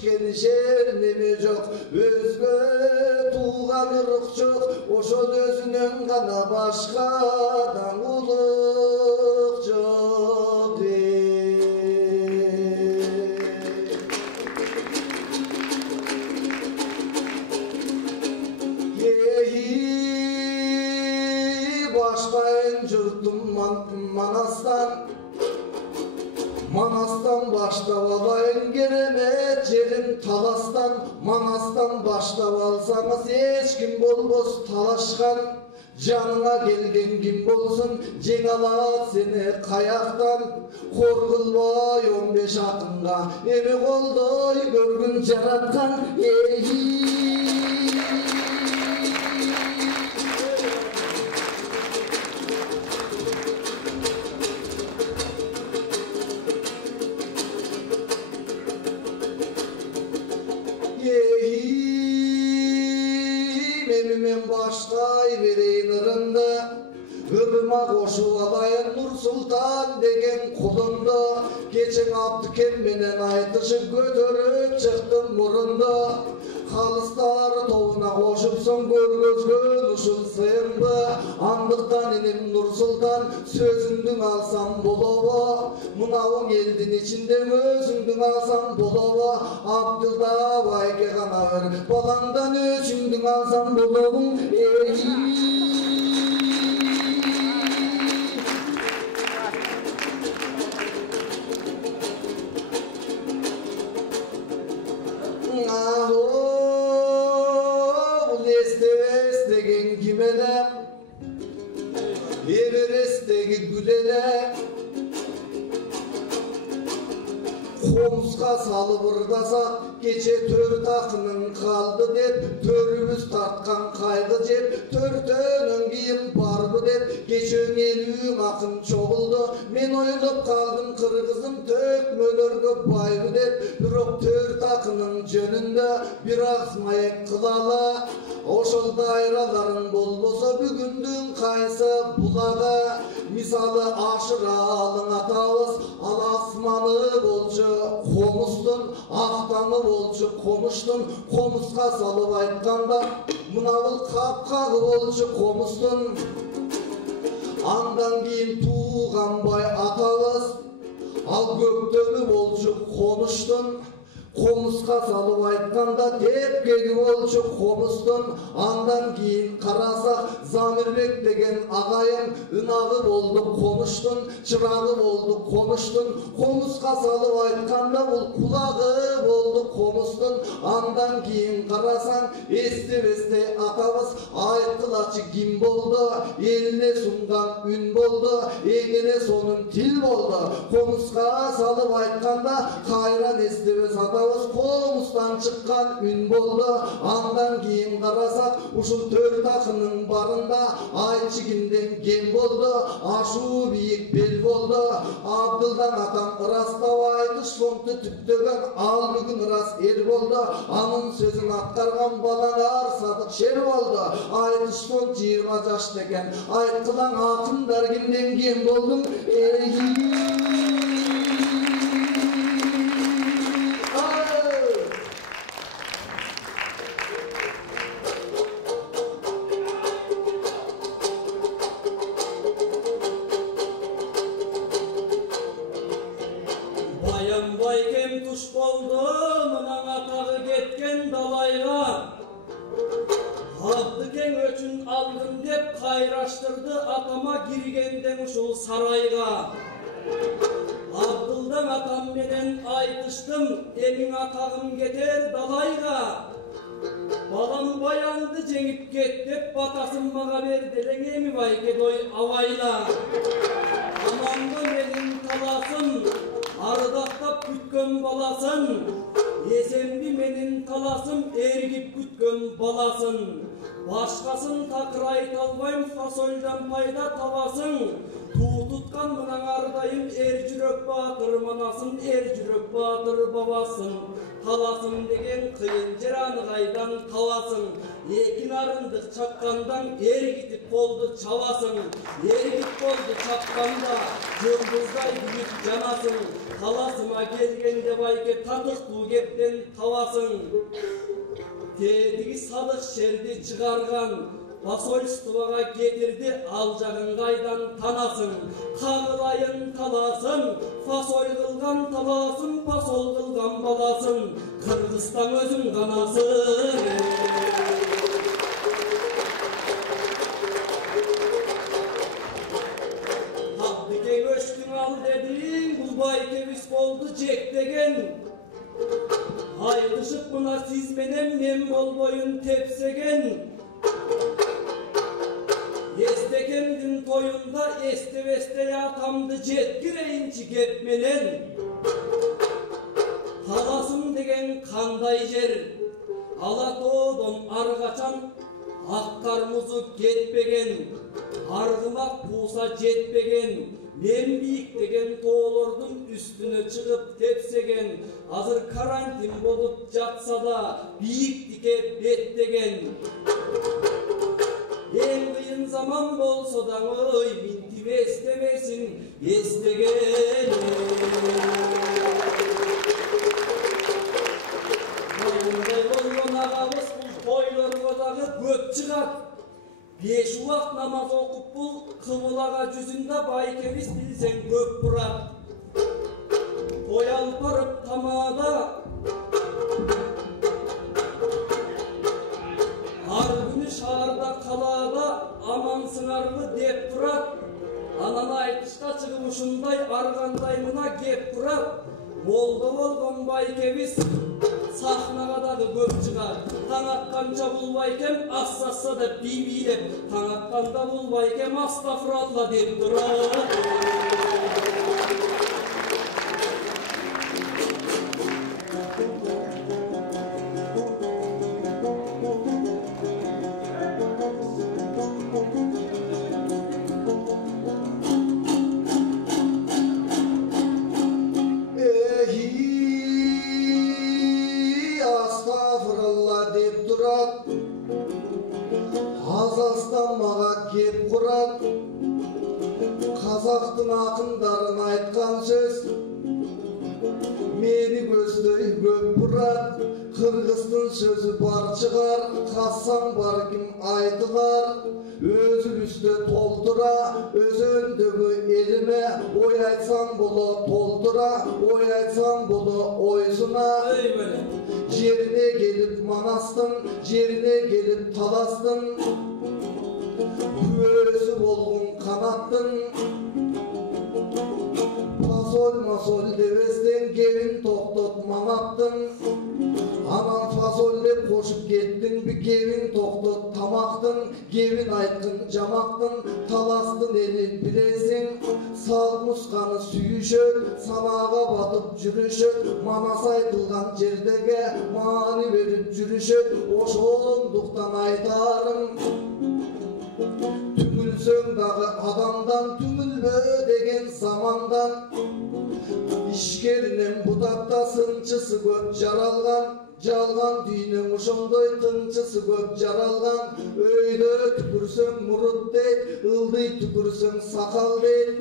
келишер неме жок, өзгө тууган ырык жок, ошол өзүнөн гана башкадан улук жок. Башкайын журтум Манастан баштап алайын керемет жерим таластан, Манастан баштап алсаңыз эч ким болбос талашкан, жаныңа келген ким болсун жеңе алат сени каяктан, кор кылбай 15 акынга эми колдой көргүн жараткан. Мен баштай берейин ырымды, ырыма кошуп алайын Нур Султан деген кулумду. Кечең Абдыкем менен айтышып көтөрүп чыктым мурунду. Халыстар тобуна кошуп соң көргөзгөн ушул сыйымды. Андыктан иним Нур Султан сөзүңдү алсам болобу? Мынау элдин ичинде өзүңдү алсам болобу? Абдылда байке гана бер балаңдан өзүңдү алсам болобу? Эстеген ким эле, Эвересттеги гүл эле, комузга салып ырдасак, кече 4 акынын калды деп, төрүбүз тарткан кайгы жеп, төртөөнөн кийин барбы деп, кечең 50 акын чогулду. Мен ойлоп калдым кыргызым төкмөлөргө байбы деп, бирок 4 акынын жөнүндө бир аз маек кылалы. Ошол дайраларың болбосо бүгүндүн кайсы булагы, мисалы Ашыралың атабыз ал асманы болчу комуздун, актаны болчу комуштун, комузга салып айтканда мынабыл капкагы болчу комуздун. Андан кийин Тууганбай атабыз ал көктөмү болчу комуштун, комузга салып айтканда тепкеги болчу комуздун. Андан кийин карасак Замирбек деген агайым ынагы болду комуштун, чырагы болду комуштун, комузга салып айтканда бул кулагы болду комуздун. Андан кийин карасаң эстебестей атабыз айткылачы ким болду, элине сунган үн болду, эгере сонун тил болду. Комузга салып айтканда кайран эстебес комуздан чыккан үн болду. Андан кийин карасак ушул 4 акынын барында айчы кимден кем болду, ашуу бийик бел болду. Абдылдан атам ырастабай айтыш фонду түптөгөн ал бүгүн ырас эл болду. Анын сөзүн аткарган балаңар Садык Шер болду. Айтыш фонд 20 жашта экен, айткылаң акындар кимден кем болду? Байкем туш болду, мынан атагы кеткен далайга. Абдыкең өчүн алдым деп кайраштырды атама киргенден ушул сарайга. Абдылдан атам менен айтыштым, эмиң атагым кетер далайга. Балам баянды жеңип кет деп батасын мага берди элең эми байкедой абайла. Аманды менин таласым, ардактап күткөн баласын, эсемби менин таласым, эргип күткөн баласын. Başkasın takır ayta albayım, fasoldan payda tabasın. Tuğ tutkan mınan ardayım, ercürök batır manasın, ercürök batır babasın. Talasın degen kıyın ceranı kaydan tavasın. Ekin arındık çakkandan er gitip oldu çavasın. Er gitip oldu çakkanda yıldızday büyük canasın. Talasıma gelgende bayke tatık tuğ gepten tavasın. Tedigi sadık şerdi çıkargan Fasolstuvaga getirdi alacağın kaydan tanasın. Kağılayın talasın, fasol kılgan talasın, fasol kılgan balasın. Kırgızstan özün kanasın. Hakkıge göçtün al dedin, bu baykevis oldu cek degen. Haydışıp buna siz benim nem bol boyun tepsegen. Estekemdin toyunda este veste yatamdı cetkireyinci gepmenen. Talasım degen kanday jer, ala doğdum argaçan, akkar muzuk getpegen, argımak pusa jetpegen. Men biyik degen toğlordun üstüne çıkıp tepsegen. Hazır karantin bolup jatsa da biyik dike bettegen. En kıyın zaman bolsa da oy minti estemesin estegen. Boyunday bolgon ağabız bu boylarıdağı göp çıkat. 5 vakt namaz okup bul kıvılaga yüzünde baykevis bilsen göp burat. Koyal parıp tamada Argını şarda kalada amansınar mı dep durat. Anana aytışta çıkmışınday argandaymına gep durat. Bolda bolgon baykevis sahnaga da göp çıkar. Taң atkanca bulbaykem assassa da bibilep. Taң atkanda bulbaykem astafurallah dep durat. Қазақтың ақындарын айтқан сөз мені көздөй көп бұрат. Қырғыздың сөзі бар шығар, қазсаң бар кім айтылар. Өзілісті толтыра, өзөндегі еліме, ой айтсаң бұлы толтыра, ой айтсаң бұлы ойсына. Жеріне келіп манастың, жеріне келіп таластың, көзі болғын қанаттың. Fasol devestен kevin toqtot mamattın. Aman fasol dep koşup kettin bir kevin toqtot tamaqtın. Kevin aytkın jamaktın, talastın eli bilesin. Sal musqаны sүйüşöt, sanağa batıp жүрүшөt. Manas aytılgan jerdege mani berip жүрүшöt. Oşonduktan aytarım. Tümülsöң дағы адамдан, tümülbö деген замандан. İşkerinin budakta sınçısı көп жаралған. Жалған дүйнің ұшымдой тыңчысы көп жаралған. Өйді түкірсөң мұрыт дейт, ылдый түкірсөң сақал дейт.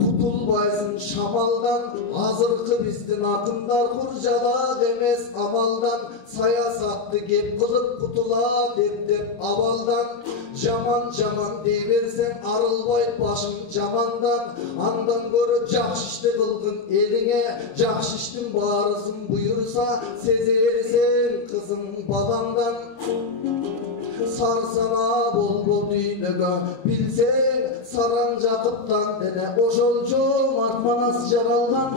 Құтылбайсың шамалдан, азырқы біздің ақындар құржалақ емес амалдан. Саясатты кеп қылып құтыла деп абалдан. Жаман дей берсең арылбай башың жамандан. Андан көрі жақшы ішті қылғын еліңе, жақшы іштің барысын бұйырса сезерсең қызың балаңдан. Сарсана бол дүйнөгө билсең Саран Жақыптан дене ошолчу Мартманас жаралган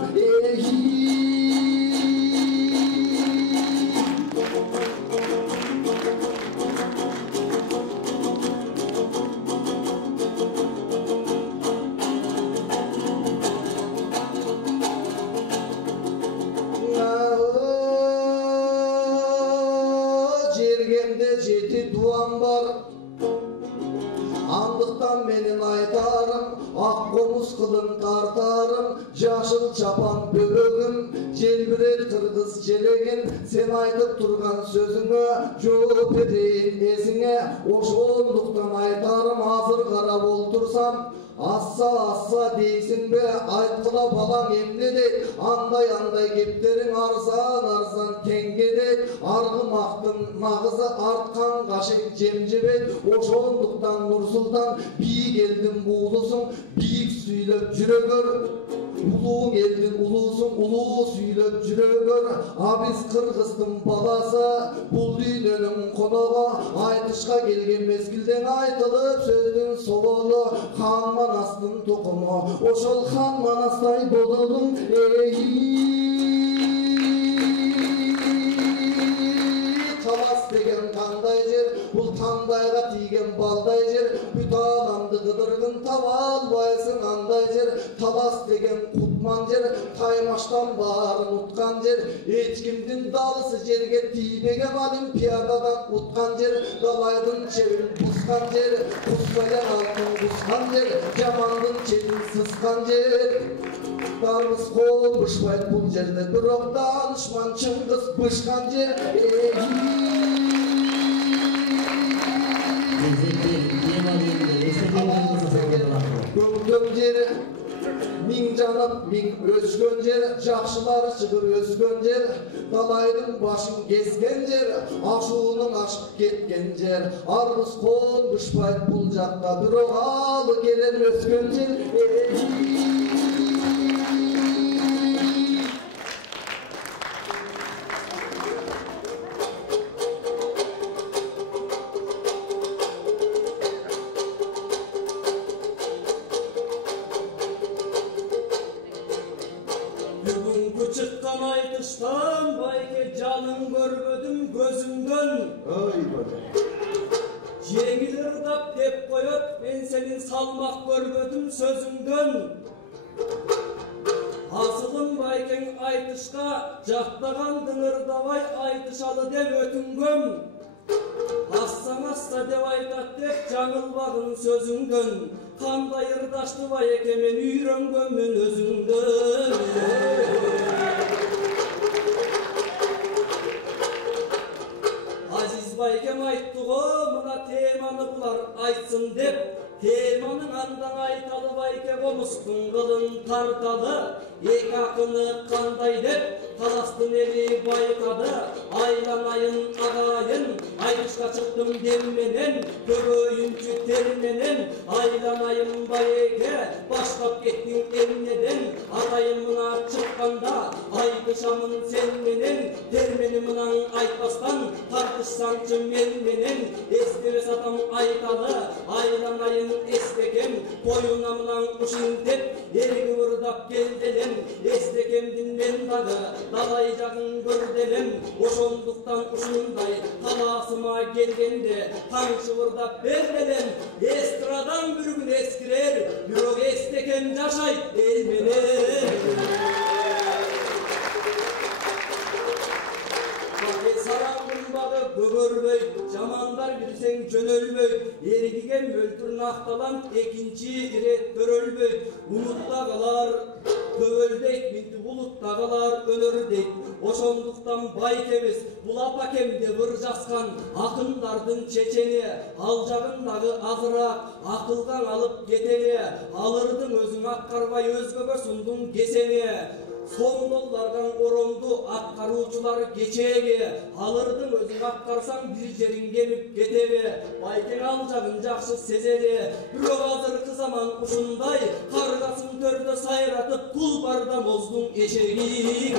adam var. Andıktan menin aytarım, ak komuz kılın tartarım, yaşıl çapan böbөгüm, jelbirer kırgız jelegin, sen aytıp turgan sözüngö, жооп edeyim esine, oşolduktan aytarım, hazır karab oltursam, assa deysin be, aytkıla balang emnede, anday kepterin arzan tengede, argı mağızı artkan kaşık cemcebet, oşolduktan Nursultan, büyük eldin buğulusun, büyük süylep jüregör, ulu eldin ulusun, ulu süylep jüregör, abiz Kırgızdın balası, bul düğünün konağa, aytışka gelgen mezgilden aytılıp sözdün sovolu, Han Manastın tokumu, oşol Han Manastay boludun, Talas degen tаңдай жер, бұл таңдайға тиген балдай жер, бүт аламды қыдырғын таба албайсың андай жер, талас деген құтман жер, таймаштан барын ұтқан жер, ешкімдің далысы жерге тибеген олимпиададан ұтқан жер, далайдың чебін бұзған жер, бұзбайдан алтын бұзған жер, жамандың чебін сызған жер. Darız kolmuşmayt бұл жерде, бирок данышман Чыңгыз бышкан жер. Көктөм жери, миң жанып, миң өскөн жер, жакшылар чыгыр өскөн жер, далайдын башын кезген жер, ашуунун ашып кеткен жер. Арбыз колмушпайт бұл жакта, бирок алы келен өскөн жер. Çıkkan aytıştan bayke canın görmedim gözümden. Jеңil ırdap dep koyup ben senin salmak görmedim sözünden. Asılın bayken aytışka jaktagan dыңырдабай aytışalı dep ötüngöm. Assa dep aytat dep жаңылбагын sözünden. Kanday ırdaşlı bayke men үйрөнгөнмүн özünden. Baykem ayttığı mına temany bular aytsın dep, temanın andan aytalı bayke bomuskun kılın tartalı, ek akını kanday dep, talastın eli baykadı, aylanayın ağayın, aytışka çıktım demmenen, köböyüncü termenen, aylanayın bayke, başlap kettin emmeden, atayımına çıkkanda, aytışamın senmenen, termeniminen aytbastan, tartışsançı menmenen, estime satam aytalı, aylanayın estekem, koyunamından kuşun dep, ergi vurdap geldelem, estekemdin men dağı, dalayjagın gördelem, oşonduktan uşunday, talasıma gelgende, taң şıvırdap berdelem, estradan bir gün eskirer, bürok estekem jaşayt el menen. Bögörböy, jamandar bilsең жөнөлбөй, эргиген мөлтүр накталан экинчи ирет төрөлбөй, умутта калар, көбөлдейт, минти булутта калар, өнөрдейт, ошондуктан байкебиз, бул апакемде быр жаскан, акындардын чечени, ал жагындагы азыраак, акылгаң алып кетени, алырдың өзүң аткарбай өзгөгө сундуң кесени, Soğumlulardan oromdu atkaruçular geçeğe, alırdın özün atkarsan bir jerin gelip geteve, bayken alacağın jakşı sezeli, bir hazırkı zaman uşunday, kargasın törde sayratıp kulbarda bozdun eşeği.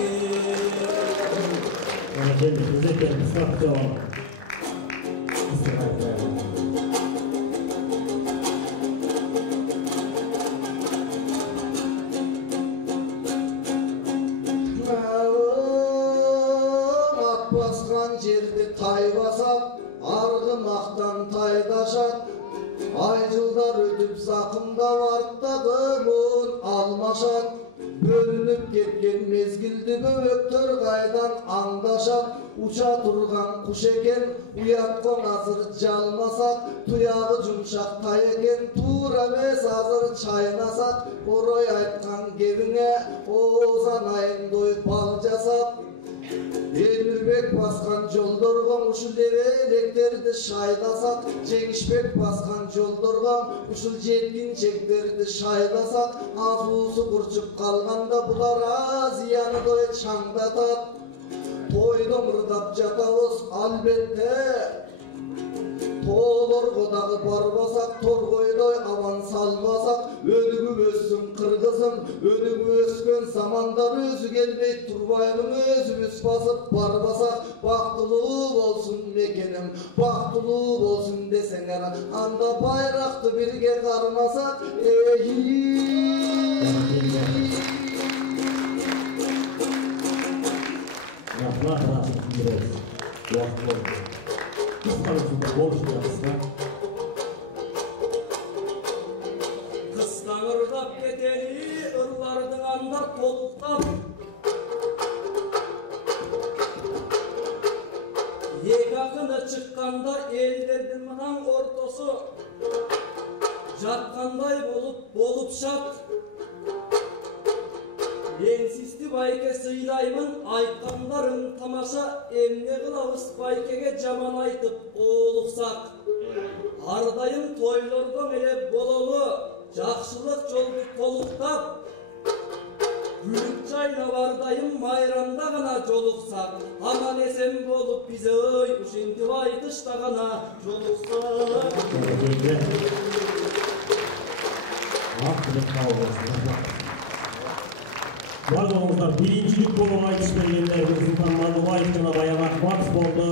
Жерді тай басап, арғымақтан тайдашат, ай жылдар өтіп сақымда артта бұмын алмашат, Bölünüp ketken mezgildi böböktөр kaydan аңдашат. Uça turgan kuş eken, uyatkon hazır calmasak, tuyağı cumşak tay eken, tuğra mes hazır çaynasak, oroy aytkan gebine, ozan ayın doyup bal jasap. Emirbek baskan joldorgam uşul debelekтерди шайдасак, жеңишбек баскан жолдоргам ушул жеткинчектерди шайдасак, азуусу курчуп калганда булар азияны дой чаңдатат. Тойда мырдап жатабыз албетте, тоолорго дагы барбасак, торгойдой аман салбасак, өнүгүп өссүн кыргызым, өнүгүп өскөн замандар өзү келбей турбайбыз, өзүбүз басып барбасак, бактылуу болсун мекеним, бактылуу болсун десеңер, анда байракты бирге кармасак, Kıstаңырдап кетени ырлардың анда толуктап, эки акыны чыкканда элдердин мынан ортосу жаткандай болуп шат. Ensizdi bayke sыйлаймын, айткандарың тамаша, эмне кылабыз байкеге жаман айтып оолуксак. Ардайым тойлордон эле бололу, жакшылык жолду толуктап, күлүп жайнап ардайым майрамда гана жолуксак. Аман эсен болуп биз ой, ушинтип айтышта гана жолуксак. Барлығыңыздар биринчилик болуп айтыш бергендер Нурсултан Мамдубаевдин баягы Акбатов болду.